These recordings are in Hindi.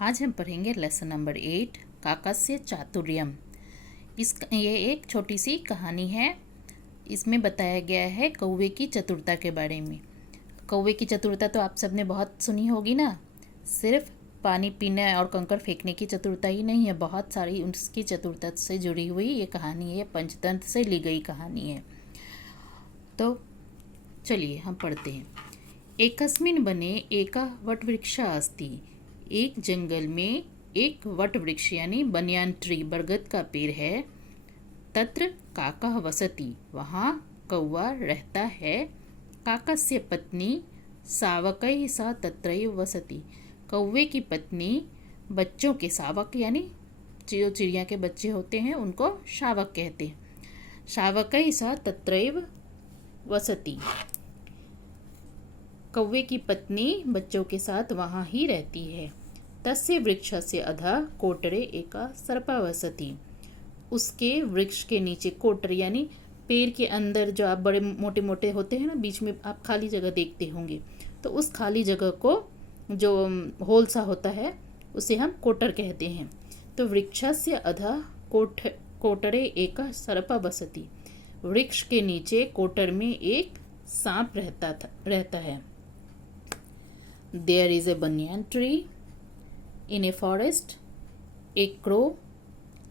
आज हम पढ़ेंगे लेसन नंबर 8 काकस्य चातुर्यम। ये एक छोटी सी कहानी है। इसमें बताया गया है कौवे की चतुरता के बारे में। कौवे की चतुरता तो आप सबने बहुत सुनी होगी ना। सिर्फ पानी पीने और कंकड़ फेंकने की चतुरता ही नहीं है, बहुत सारी उसकी चतुरता से जुड़ी हुई ये कहानी है। पंचतंत्र से ली गई कहानी है। तो चलिए हम पढ़ते हैं। एकस्मिन् वने एका वटवृक्षा अस्ति। एक जंगल में एक वट वृक्ष यानी बनियान ट्री बरगद का पेड़ है। तत्र काकः वसति, वहाँ कौवा रहता है। काकस्य पत्नी शावकैः सह तत्रैव वसति। कौवे की पत्नी बच्चों के शावक यानी जो चिड़िया के बच्चे होते हैं उनको शावक कहते हैं। शावकैः सह तत्रैव वसति, कौवे की पत्नी बच्चों के साथ वहाँ ही रहती है। तस्य वृक्षस्य अधः कोटरे एका सर्पः वसति। उसके वृक्ष के नीचे कोटर यानी पेड़ के अंदर जो आप बड़े मोटे मोटे होते हैं ना, बीच में आप खाली जगह देखते होंगे, तो उस खाली जगह को जो होल सा होता है उसे हम कोटर कहते हैं। तो वृक्षस्य अधः कोटरे एका सर्पः वसति। वृक्ष के नीचे कोटर में एक सांप रहता है। There is a banyan tree in a forest. A crow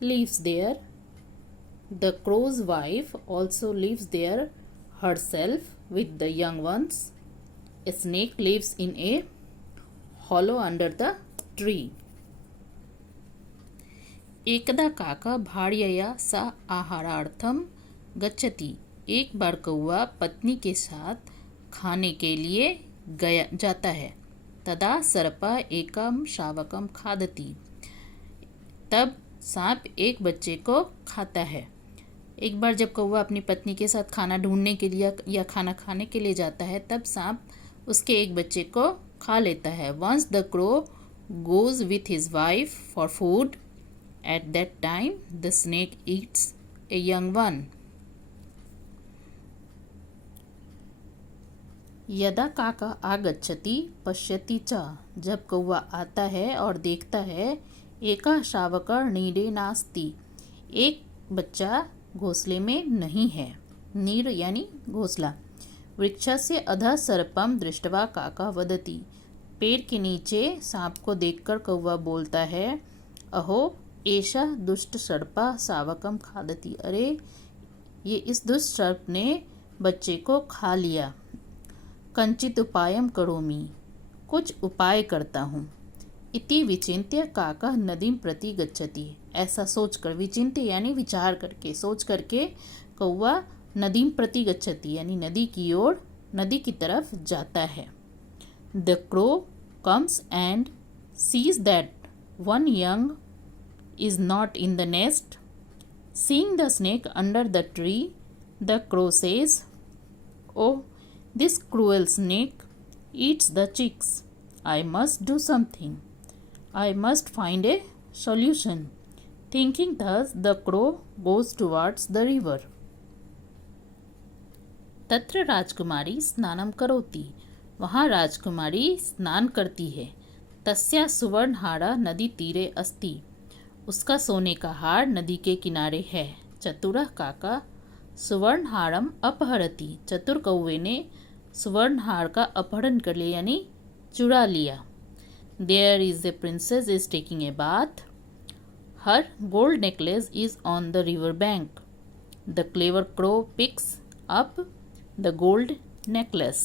lives there. The crow's wife also lives there herself with the young ones. A snake lives in a hollow under the tree. एकदा काका भार्यया सा आहारार्थम गच्छति। एक बार कौवा पत्नी के साथ खाने के लिए जाता है। तदा सर्पः एकम शावकम खादति। तब सांप एक बच्चे को खाता है। एक बार जब कौवा अपनी पत्नी के साथ खाना ढूंढने के लिए या खाना खाने के लिए जाता है, तब सांप उसके एक बच्चे को खा लेता है। Once the crow goes with his wife for food, at that time the snake eats a young one. यदा काका आगच्छति पश्यति च। जब कौवा आता है और देखता है, एका शावकः नीरे नास्ति। एक बच्चा घोंसले में नहीं है। नीर यानी घोंसला। वृक्षस्य अधः सर्पम दृष्ट्वा काका वदति। पेड़ के नीचे सांप को देखकर कौवा बोलता है, अहो एषः दुष्ट सर्पः शावकम खादति। अरे ये इस दुष्ट सर्प ने बच्चे को खा लिया। कंचित उपायम करोमि, कुछ उपाय करता हूँ। इति विचिन्त्य काकः नदीं प्रति गच्छति। ऐसा सोचकर, विचिन्त्य यानी विचार करके, सोच करके कौवा नदीं प्रति गच्छति यानी नदी की ओर, नदी की तरफ जाता है। The crow comes and sees that one young is not in the nest. Seeing the snake under the tree, the crow says, O this cruel snake eats the chicks. I must do something. I must find a solution. Thinking thus, the crow goes towards the river. तत्र राजकुमारी स्नानम करोति। वहाँ राजकुमारी स्नान करती है। तस्या सुवर्णहारा नदी तीरे अस्ति। उसका सोने का हार नदी के किनारे है। चतुरः काका सुवर्णहारम अपहरति। चतुर कौवे ने सुवर्णहार का अपहरण कर लिया यानी चुरा लिया। There is a princess is taking a bath. Her gold necklace is on the river bank. The clever crow picks up the gold necklace.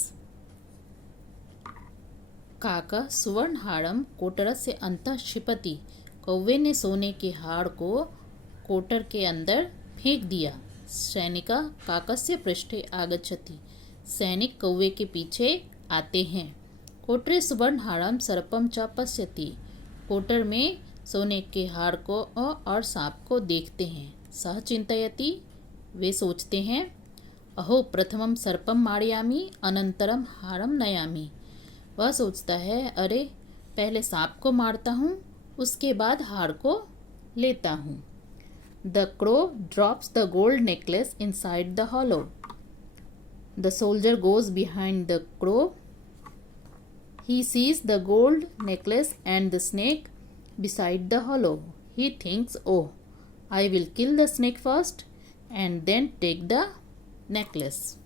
काका सुवर्णहारम कोटरस्य अंतः क्षिपति। कौवे ने सोने के हार को कोटर के अंदर फेंक दिया। सैनिका काकस्य पृष्ठे आगच्छति। सैनिक कौवे के पीछे आते हैं। कोटरे सुवर्णहारम सर्पम च पश्यति। कोटर में सोने के हार को और सांप को देखते हैं। सह चिंतयति, वे सोचते हैं, अहो प्रथमम सर्पम मारयामि अनंतरम हारम नयामि। वह सोचता है, अरे पहले सांप को मारता हूँ, उसके बाद हार को लेता हूँ। The crow drops the gold necklace inside the hollow. The soldier goes behind the crow. He sees the gold necklace and the snake beside the hollow. He thinks, oh, I will kill the snake first and then take the necklace.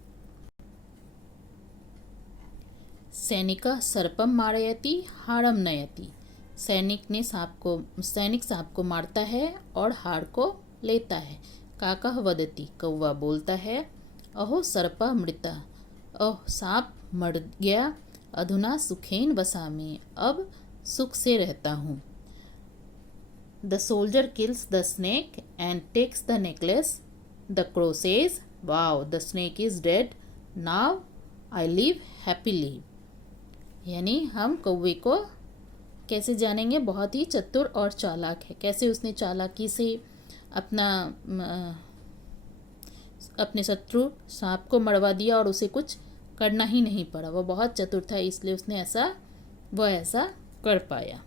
सैनिकः सर्पं मारयति हारं नयति. सैनिक सांप को मारता है और हार को लेता है. काकः वदति, कौवा बोलता है. अहो सर्पः मृतः, ओह सांप मर गया. अधुना सुखेन वसामि, अब सुख से रहता हूँ. The soldier kills the snake and takes the necklace. The crow says, wow, the snake is dead. Now I live happily. यानी हम कौवे को कैसे जानेंगे? बहुत ही चतुर और चालाक है. कैसे उसने चालाकी से अपने शत्रु सांप को मरवा दिया और उसे कुछ करना ही नहीं पड़ा. वो बहुत चतुर था, इसलिए उसने ऐसा कर पाया.